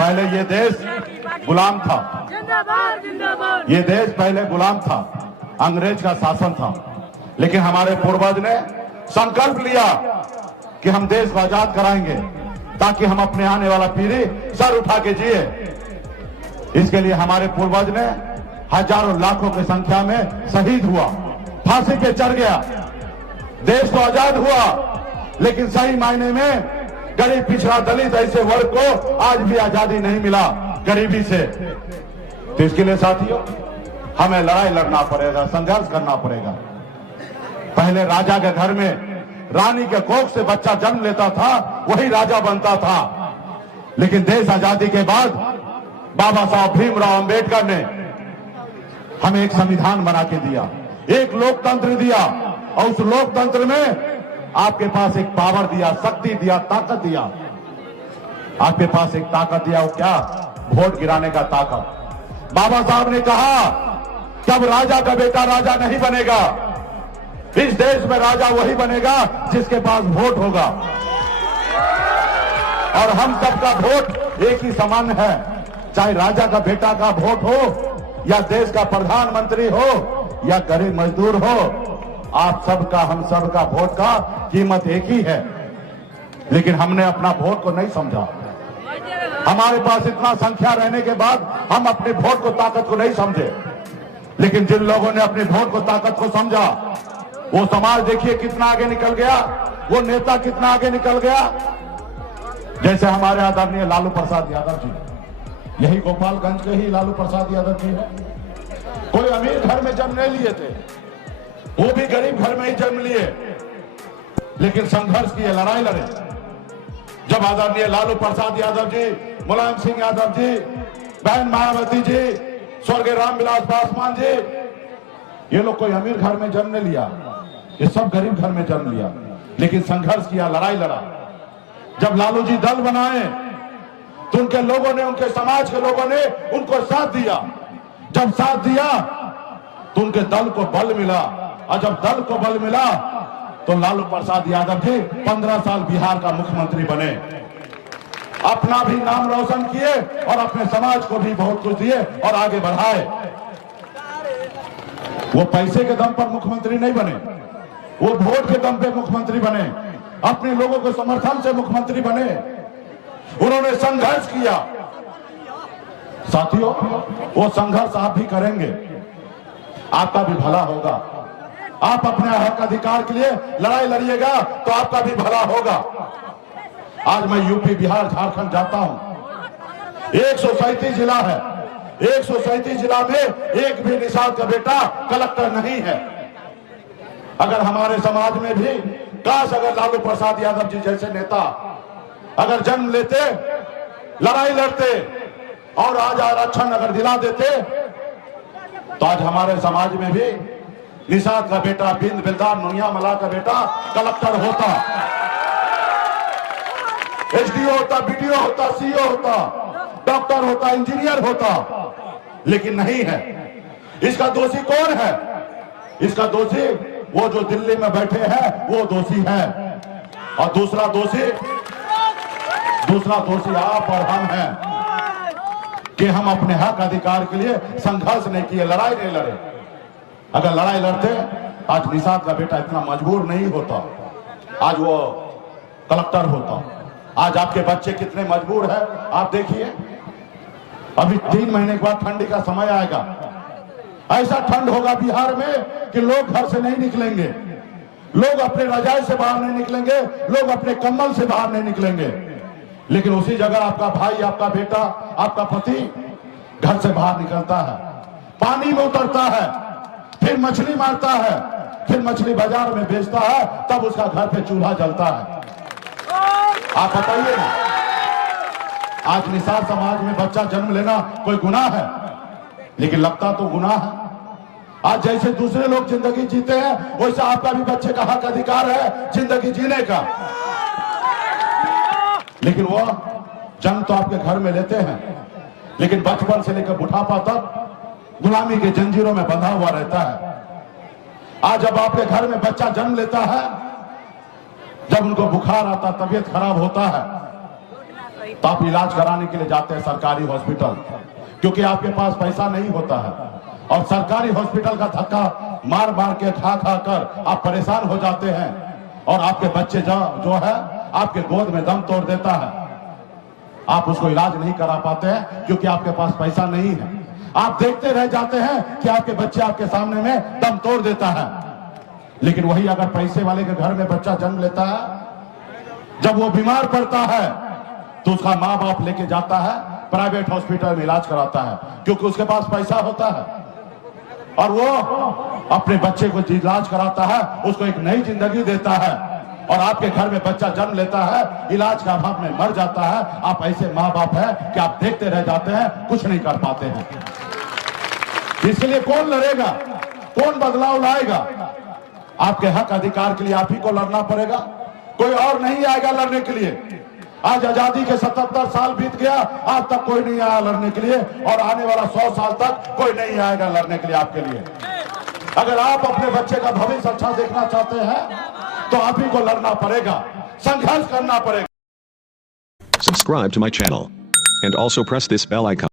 पहले ये देश गुलाम था, ये देश पहले गुलाम था, अंग्रेज का शासन था। लेकिन हमारे पूर्वज ने संकल्प लिया कि हम देश को आजाद कराएंगे ताकि हम अपने आने वाला पीढ़ी सर उठा के जिए। इसके लिए हमारे पूर्वज ने हजारों लाखों की संख्या में शहीद हुआ, फांसी पे चढ़ गया। देश तो आजाद हुआ, लेकिन सही मायने में गरीब, पिछड़ा, दलित ऐसे वर्ग को आज भी आजादी नहीं मिला गरीबी से। तो इसके लिए साथियों हमें लड़ाई लड़ना पड़ेगा, संघर्ष करना पड़ेगा। पहले राजा के घर में रानी के कोख से बच्चा जन्म लेता था, वही राजा बनता था। लेकिन देश आजादी के बाद बाबा साहब भीमराव अंबेडकर ने हमें एक संविधान बना के दिया, एक लोकतंत्र दिया, और उस लोकतंत्र में आपके पास एक पावर दिया, शक्ति दिया, ताकत दिया। आपके पास एक ताकत दिया, वो क्या? वोट गिराने का ताकत। बाबा साहब ने कहा कि अब राजा का बेटा राजा नहीं बनेगा, इस देश में राजा वही बनेगा जिसके पास वोट होगा। और हम सबका वोट एक ही समान है, चाहे राजा का बेटा का वोट हो या देश का प्रधानमंत्री हो या गरीब मजदूर हो, आप सबका, हम सबका वोट का कीमत एक ही है। लेकिन हमने अपना वोट को नहीं समझा। हमारे पास इतना संख्या रहने के बाद हम अपने वोट को, ताकत को नहीं समझे। लेकिन जिन लोगों ने अपने वोट को, ताकत को समझा, वो समाज देखिए कितना आगे निकल गया, वो नेता कितना आगे निकल गया। जैसे हमारे आदरणीय लालू प्रसाद यादव जी, यही गोपालगंज के ही लालू प्रसाद यादव जी है। कोई अमीर घर में जन्म नहीं लिए थे, वो भी गरीब घर में ही जन्म लिए, लेकिन संघर्ष किए, लड़ाई लड़े। जब आदरणीय लालू प्रसाद यादव जी, मुलायम सिंह यादव जी, बहन मायावती जी, स्वर्गीय रामविलास पासवान जी, ये लोग कोई अमीर घर में जन्म नहीं लिया, ये सब गरीब घर में जन्म लिया, लेकिन संघर्ष किया, लड़ाई लड़ा। जब लालू जी दल बनाए तो उनके लोगों ने, उनके समाज के लोगों ने उनको साथ दिया। जब साथ दिया तो उनके दल को बल मिला, और जब दल को बल मिला तो लालू प्रसाद यादव जी 15 साल बिहार का मुख्यमंत्री बने, अपना भी नाम रोशन किए और अपने समाज को भी बहुत कुछ दिए और आगे बढ़ाए। वो पैसे के दम पर मुख्यमंत्री नहीं बने, वो वोट के दम पे मुख्यमंत्री बने, अपने लोगों के समर्थन से मुख्यमंत्री बने। उन्होंने संघर्ष किया। साथियों, वो संघर्ष आप भी करेंगे, आपका भी भला होगा। आप अपने हक अधिकार के लिए लड़ाई लड़िएगा तो आपका भी भला होगा। आज मैं यूपी, बिहार, झारखंड जाता हूं, 137 जिला है, 137 जिला में एक भी निषाद का बेटा कलेक्टर नहीं है। अगर हमारे समाज में भी काश अगर लालू प्रसाद यादव जी जैसे नेता अगर जन्म लेते, लड़ाई लड़ते और आज आरक्षण अगर दिला देते, तो आज हमारे समाज में भी निषाद का बेटा, बिंद बिलदार, नुनिया मला का बेटा कलेक्टर होता, एसडीओ होता, बीडीओ होता, सीओ होता, डॉक्टर होता, इंजीनियर होता। लेकिन नहीं है। इसका दोषी कौन है? इसका दोषी वो जो दिल्ली में बैठे हैं, वो दोषी है। और दूसरा दोषी आप और हम हैं कि हम अपने हक अधिकार के लिए संघर्ष नहीं किए, लड़ाई नहीं लड़े। अगर लड़ाई लड़ते आज निषाद का बेटा इतना मजबूर नहीं होता, आज वो कलेक्टर होता। आज आपके बच्चे कितने मजबूर हैं आप देखिए। अभी 3 महीने के बाद ठंडी का समय आएगा, ऐसा ठंड होगा बिहार में कि लोग घर से नहीं निकलेंगे, लोग अपने रजाई से बाहर नहीं निकलेंगे, लोग अपने कंबल से बाहर नहीं निकलेंगे। लेकिन उसी जगह आपका भाई, आपका बेटा, आपका पति घर से बाहर निकलता है, पानी में उतरता है, फिर मछली मारता है, फिर मछली बाजार में बेचता है, तब उसका घर पे चूल्हा जलता है। आप बताइए ना, आज निषाद समाज में बच्चा जन्म लेना कोई गुनाह है? लेकिन लगता तो गुनाह है। आज जैसे दूसरे लोग जिंदगी जीते हैं, वैसे आपका भी बच्चे का हक अधिकार है जिंदगी जीने का। लेकिन वो जन्म तो आपके घर में लेते हैं, लेकिन बचपन से लेकर बुढ़ापा तक गुलामी के जंजीरों में बंधा हुआ रहता है। आज जब आपके घर में बच्चा जन्म लेता है, जब उनको बुखार आता, तबीयत खराब होता है, तो आप इलाज कराने के लिए जाते हैं सरकारी हॉस्पिटल, क्योंकि आपके पास पैसा नहीं होता है और सरकारी हॉस्पिटल का धक्का मार मार के खा खा कर आप परेशान हो जाते हैं और आपके बच्चे जो है आपके गोद में दम तोड़ देता है। आप उसको इलाज नहीं करा पाते हैं क्योंकि आपके पास पैसा नहीं है। आप देखते रह जाते हैं कि आपके बच्चे आपके सामने में दम तोड़ देता है। लेकिन वही अगर पैसे वाले के घर में बच्चा जन्म लेता है, जब वो बीमार पड़ता है तो उसका माँ बाप लेके जाता है प्राइवेट हॉस्पिटल में इलाज कराता है, क्योंकि उसके पास पैसा होता है और वो अपने बच्चे को इलाज कराता है, उसको एक नई जिंदगी देता है। और आपके घर में बच्चा जन्म लेता है, इलाज का अभाव में मर जाता है। आप ऐसे माँ बाप हैं कि आप देखते रह जाते हैं, कुछ नहीं कर पाते हैं। इसके लिए कौन लड़ेगा, कौन बदलाव लाएगा? आपके हक अधिकार के लिए आप ही को लड़ना पड़ेगा, कोई और नहीं आएगा लड़ने के लिए। आज आजादी के 77 साल बीत गया, आज तक कोई नहीं आया लड़ने के लिए और आने वाला 100 साल तक कोई नहीं आएगा लड़ने के लिए आपके लिए। अगर आप अपने बच्चे का भविष्य अच्छा देखना चाहते हैं तो आप ही को लड़ना पड़ेगा, संघर्ष करना पड़ेगा। Subscribe to my channel and also press this bell icon.